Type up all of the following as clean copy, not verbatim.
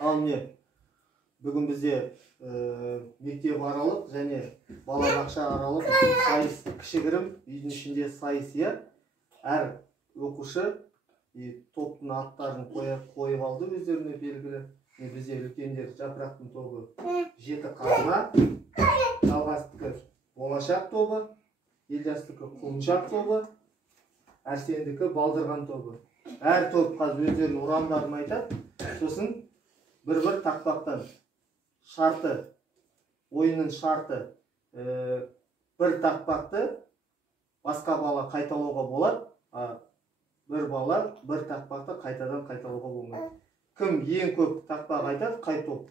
Ал не? Бүгін бізде мектеп аралық және балабақша аралық сайыс кішігірім, үйдің ішінде сайыс, иә. Әр оқушы топтың аттарын қойып алды өздеріне белгілі. Бізде үлкендер жапырақтың тобы жеті қазына, жалғастікі болашақ тобы, Елжастікі құлыншақ тобы, Әрсендікі балдырған тобы. Әр топ қазір өздерінің ұрандарын айтады. Сосын бір-бір тақпақтан шарты, ойынның шарты, бір тақпақты басқа бала қайталауға болады, бір бала бір тақпақты қайтадан қайталауға болмайды. Кім ең көп тақпақ айтады, қай топ,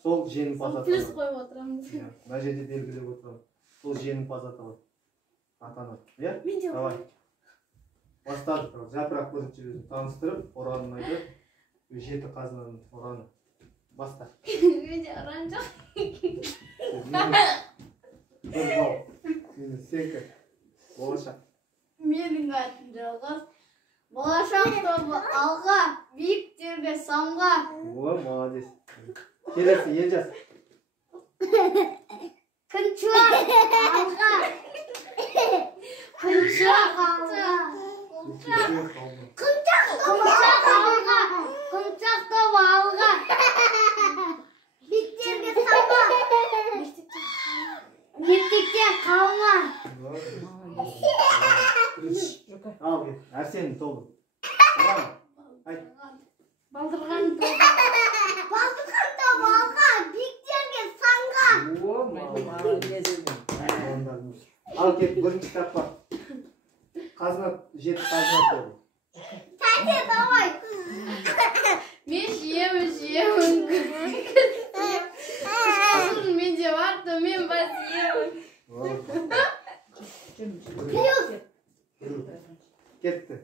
сол жеңімпаз аталады. Плюс қойып отырамыз. Мына жерде белгілеп отырамыз. Сол жеңімпаз аталады. Атанады. Иә? Давай. Бастадық. Жапырақ бірінші өзін таныстырып, ұранын айтып, жеті қазынаның ұраны. Баста. Менде ұран жоқ. Бір бал. Сенікі. Болашақ. Менің атым Жалғас. Болашақ тобы алға, биіктерге самға. Молодец. Келесі, Елжас. Күншуақ алға. Күншуақ алға. Күншақ тобы алға. Күншақ тобы алға. Биіктерге самға. Мектептен қалма. Ал, Әрсеннің тобы. Балдырған тобы. Балдырған тобы алға, биіктерге самға. Ал кет, бірінші тақпақ. Қазына, жеті қазына тобы. Тәте, давай. Мен жиемін. Менде бар, то мен бас жиемін. Кетті.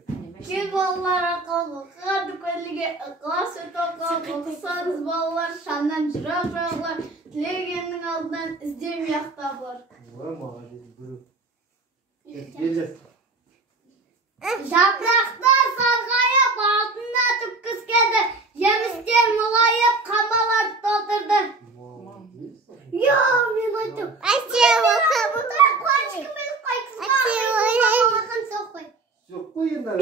Кел балалар ақылға, дүкенліге ықылас өтоққа, оқысаңыз балалар, шамнан жырақ-жырағылар, тілегеннің алдынан іздемей ақтабылар. Молодец, бүрі. Елжас. Жапырақтар сарғайып, алтынна түп кіскеді, жемістер мұлайып, қамалар толтырды. Йо, мен айтым. Жоқ қой енді.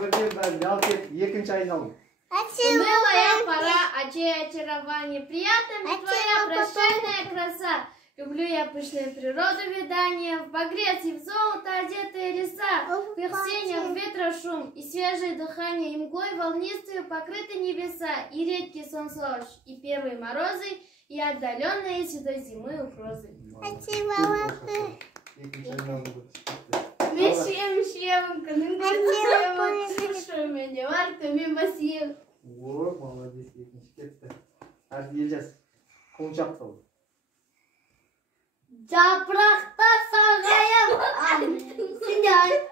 Бірден бәрі екінші айналым. Унылая пора, очарование, приятно мне твоя прощальная краса. Люблю я пышное природоведание, в багрец и в золото одетые леса, в их сенях ветра шум и свежее дыхание, и мглой волнистые покрыты небеса, и редкий солнцелож, и первые морозы, и отдаленные седой зимы угрозы. Мен шиемін, күніңді шиемін, шыршым менде бар, төмен басием. Молодец, екінші кетті. Елжас, құлыншақ тобы. Жапырақтар сарғайып. Сен де айт.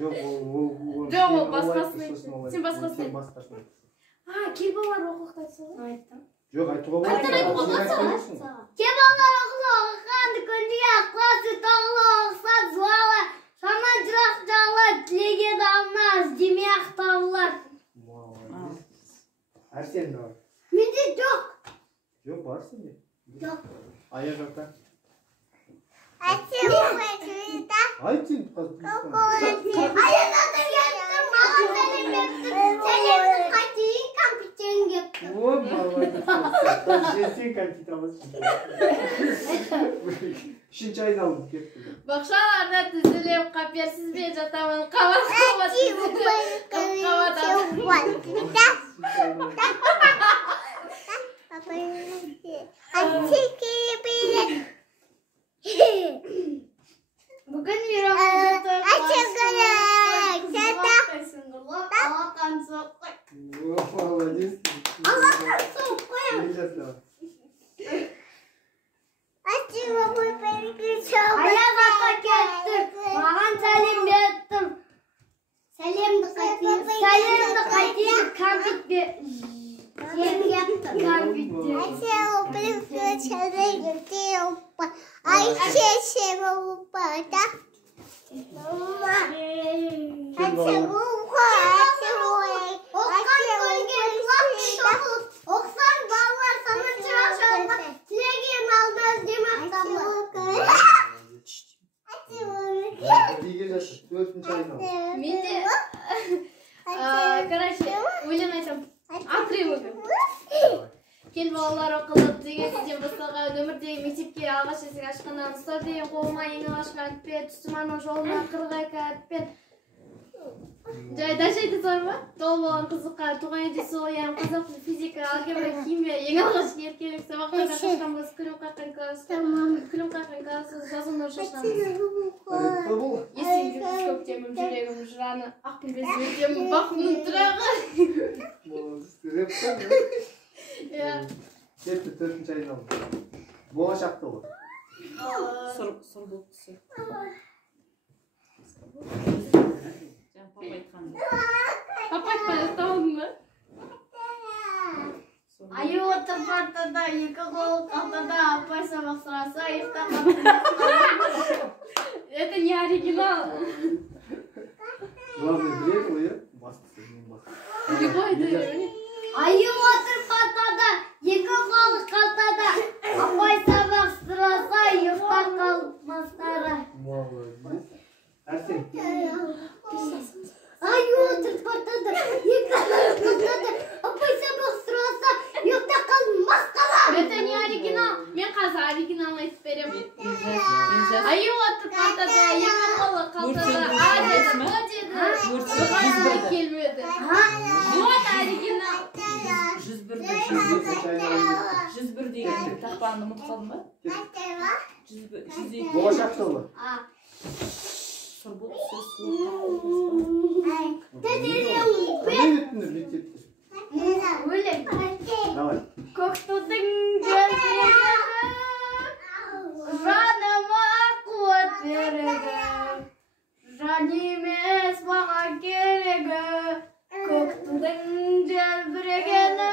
Жоқ, ол басқасын айтсын. Сен басқасын айт. Кел балалар оқылықты айтсын. Айттым. Жоқ, айтуға болады. Кел балалар оқылыған дүкенге ықыласы тоғылы оқсат зуалы. Шаман жырақ жағы тілеген алмаз демей ақтаулар. Әрсен де бар. Менде жоқ. Жоқ, бар сенде. Жоқ. Аяқ жақта. Айт сен оқылықты. Айт сен. Аяқ жақта кеттім, маған сәлем беріпті. Сәлемді қайтейін компьютерін кепті. Молодец. Сен компьютер аласың. Үшінші айналым кетті. Бақшаларда тізіліп, қаперсізбен жатамын, қабат-қабат тізіліп, бүгін мейрамымызды алақан соққой. Молодец. Алақан соққой. Аяқ ата кеттім, маған сәлем берттім. Сәлемді қайтейін компьютер. Сен кеттім компьютер. Оққан 4-cü айналым. Менде, короче, өлең айтам. Отрывогы. Кел балалар оқылып деген сізден басталған өмірдегі мектепке алғаш есік ашқаннан ұстаз деген қолыма ең алғашқы әліппе, тұстыманың жолына 42 әліппен. Дальше айта салайын ба? Тол болған қызыққа туған едесі оям, қазақ тілі, физика, алгебра, химия, ең алғашқы еркелік сабақтарға қашқанбыз, күлім қаққан класс, жазуынан шашқанбыз. Есіңді көктемім, жүрегім жыраны, ақ күмбез өтемін, бақымның тұрағы. Кетті 4-cü айналым. Болашақта ол. Сұр бұлтысы. Папа айтқан. Папа айтпай ұстауың ба? Аю отыр партада, екі қол қалтада, апай сабақ сұраса, ұйықтаған. Это не оригинал. Главный біледі ғой, бастысы. Аю отыр партада, екі қол қалтада, апай сабақ сұраса, ұйықтаған мастары. Молодец. Әрсен. Аю отыр партада, екі қол қалтада, апай сабақ сұраса, ұйықтаған мастары. Это не оригинал. Мен қазір оригиналын айтып беремін. Аю отыр партада, екі қол қалтада, келмеді. Вот оригинал. 101 деген тақпағын ұмыт қалдың ба? 102. Болашақта ол. Сұр бұлтысы, Өлең. Давай. Көк тудың gözleri, жаныма қуат береді. Жан емес маған керегі, көк тудың желбірегені.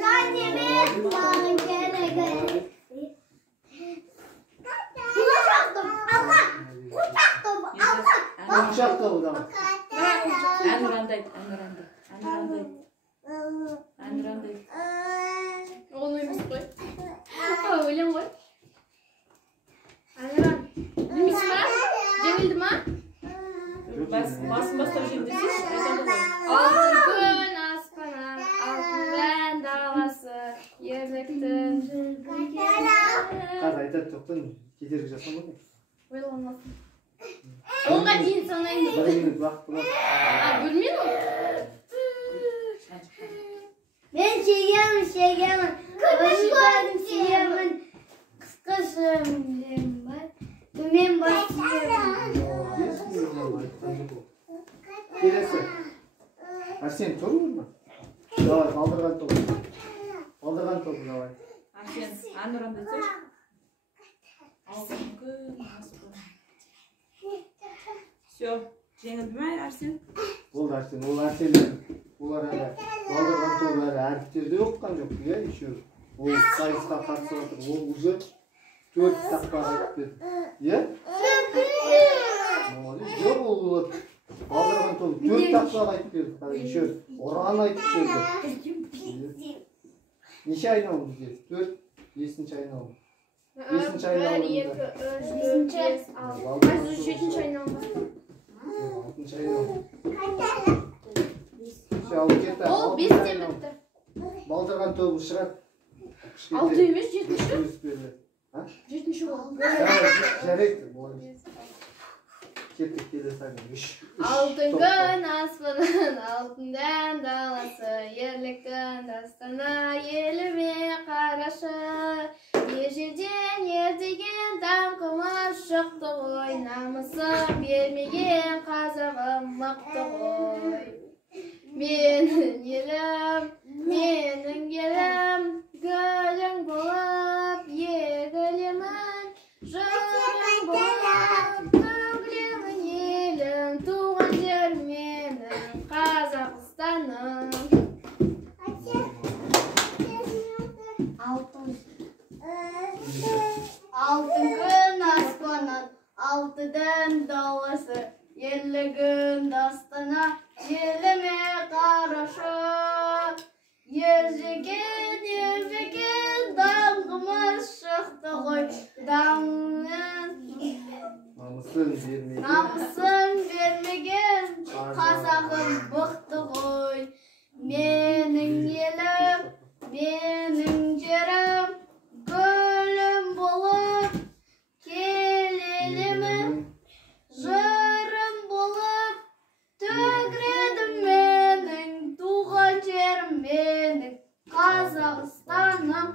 Жан емес маған керегі. Болашақта ол, давай. Әнұранды айт. Оны емес қой. Өлең ғой. Әнұран. Білмейсің ба? Жеңілді ма? Басын бастап жеңдесеш, айтады ғой. Алтын күн аспаннан, алтын дән даласы, ерліктің Қазір айтады жоқтан кедергі жасамадың. ойланмасын. Онға дейін санаймыз. 1 минут уақыты бар. Бөлмейді ғой? Мен шегемін, көшпадым сүйемін, қысқышым бар, төмен бар сүйемін. Келесі. Арсен, тұр ма? Давай, алдырған тобы. Давай. Арсен, әнұранды айтсайшы. Алтын күн аспан. Все, жеңілді ме, Арсен? Болды, Арсен. Ол Арсенлер. Олар әлі алдырған тобы әлі әріптерде оққан жоқ, иә, еще. Ол сайысқа қатысып отыр. Ол уже 4 тақпақ айтып берді. Иә? Молодец. Жоқ, ол алдырған тобы 4 тақпақ айтып берді. Қазір еще ұран айтып берді. Неше айналым бізде? 4, 5-ci айналым. 5-ci айналым. 1, 2, 3, 4, 5, 6. 7-ci айналым. 6-ci айналым. Все, алып кетті. Ол 5-те бітті. Балдырған тобы шығады. 6 емес, 7-ci. 7-ci ол. Жарайды, болады. Кеттік, келесі. Алтын күн аспаннан, алтын дән даласы, ерліктің дастаны, еліме қарашы. Ежелден ердеген даңқымыз шықты ғой, намысын бермеген қазағым мықты ғой. Менің елім, гүлің болып егілемін, жырың болып төгілемін елім, туған жер менің Қазақстаным. Алтын күн аспаннан, алтыдан даласы, ерлігін дастана, еліме қарашы. Ежеген даңғымыз шықты ғой, даңыз. Намысы. vermegen. Намысын бермеген қазағым мықты ғой. Менің елім, менің жерім, гүлім болып келелімін, жырым болып төгредім менің туған жерім, менің Қазақстаным.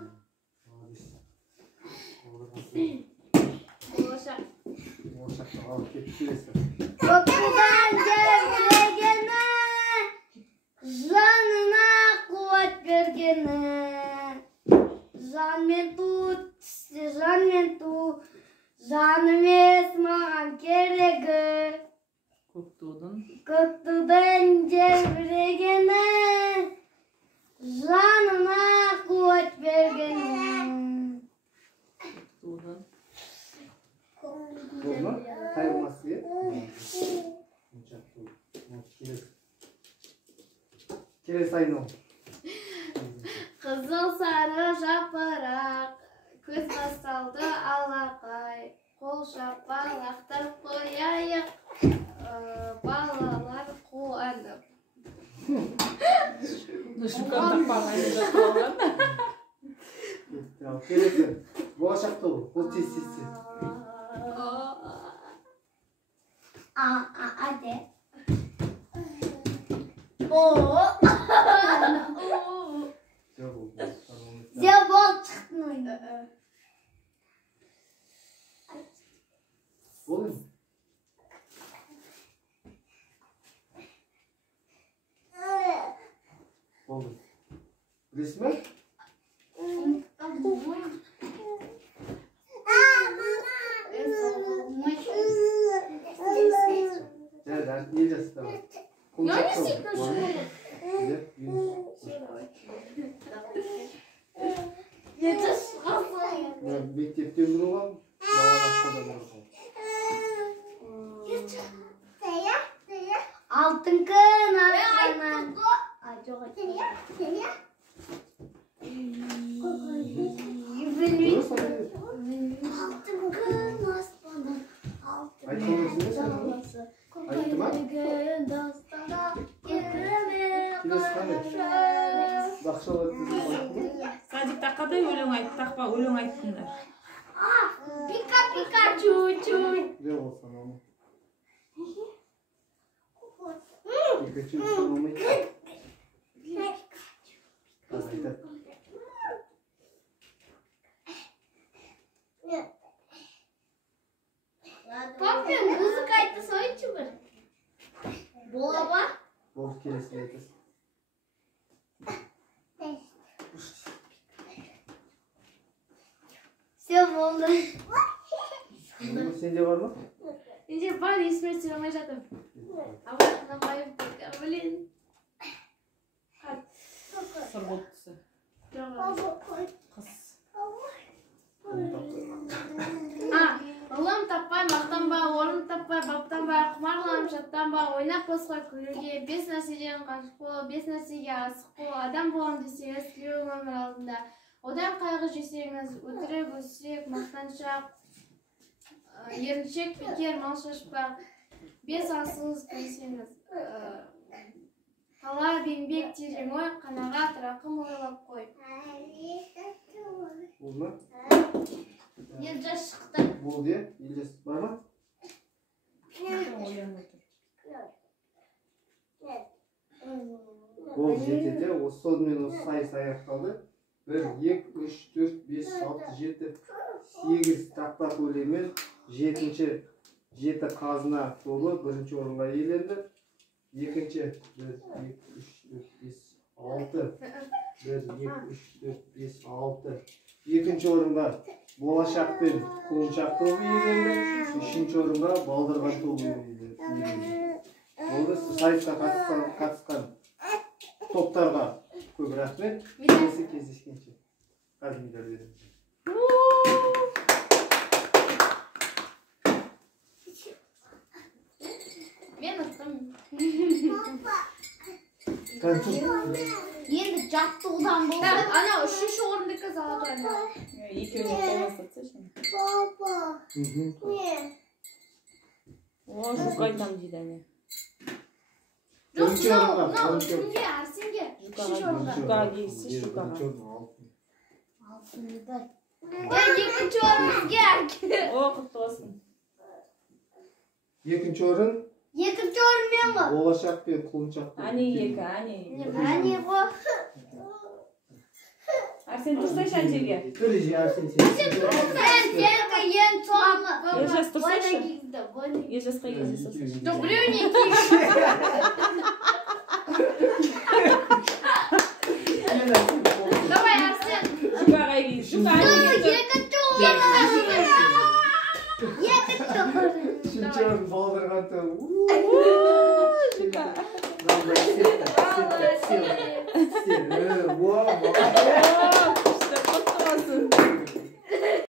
Болашақта алып кетіп келесің. Көктен желбірегені, жанына қуат бергені. Жанмен тут, жанмен ту, жан емес маған керегі. Көктен желбірегені, жанына қуат бергені. Olma, kaybolması ya. Келесі айналым. Қызыл сары жапырақ, көз басталды алақай, қол шапалақтап қояйық, балалар қуанып. Келесі, болашақта бұл тез. Hadi. Zebol çıktın oyunda. Olur mu? Oldu. Resmen? Evet, yiyeceğiz tamam. Я не сильно шумно. Это ж Мектептен бұрылған, балабақшадан бұрылған. Алтын күн аспаннан. Дұрыс айтады. Алтын күн аспаннан. Айтқан өзіңе сен? Айтты ма? Келесі қандай? Бақшалар тізіп айтты ма? Садик тақадай өлең айтты, тақпа өлең айттыңдар. Пика-пика чуть-чуть. Ne olsan ama. Pikachu olmayı. Haydi. Папа, музыка айтты сойчу бір. Бола ба? Bol keresini aytasın. Все болды. Sende var mı? Менде бар, есіме түсіре алмай жатырмын. Абай құнанбаев блин. Сыр болып түсі. Қыз. Ұлым таппай, мақтанба, орын таппай, баптанбай, құмар қыламын, шаттанба, ойнап босқа күлуге, 5 нәрседен қашық бол, 5 нәрсеге асық бол, адам болам десеңіз, тілеуің өмір алдында. Одан қайғы жесеңіз, өтірік, өсек, мақтаншақ, еріншек, бекер, мал шашпақ, 5 асығыз көрсеңіз, талап, еңбек, терең ой, қанағат, рақым ойлап қой. Oldu mu? Елжас шықты. Oldu ya. İlyas var mı? Ол жетеді. Осы сонымен осы сайыс аяқталды. 1, 2, 3, 4, 5, 6, 7, 8 тақпақ өлеңмен 7 қазына толы 1-ші орынға иеленді. Екінші 1, 2, 3, 4, 5, 6. 1, 2, 3, 4, 5, 6. Екінші орынға болашақ пен құлыншақ тобы иеленді. Үшінші орынға балдырған тобы иеленді. Олды сайысқа қатысқан топтарға көп рахмет. Келесі кездескенше. Қазір медаль беремін. Мен ұттым. Енді жаттығудан болды. Ана 3-ші орындыққа залатайын. Екеуіне қоластырса şimdi. О, жұқа айтам дейді әне. Жоқ, Бірінші орынға, мынау бірінші орын. кімге? Арсенге. Жұқаға Үшінші орынға. Жұқаға келсе жұқаға. Бірінші орын, алтын. Алтын медаль. Екінші орын бізге. О, құтты болсын. Екінші орын Екінші орын мен ғой. болашақ пен құлыншақ. Әне екі, әне. Әне ғой. Арсен тұрсайшы әнжеге. Бірінші Арсен сен. Сен ең соңғы. Елжас тұрсайшы. Бойна келді, бойна. Елжасқа келсе сосын. Жоқ, біреуіне кейін. Давай, Арсен. Жұқаға келсе. Жұқа әне келсе. Екінші орын. Екінші орын. Үшінші орын балдырғанды. Жұқа. Вау,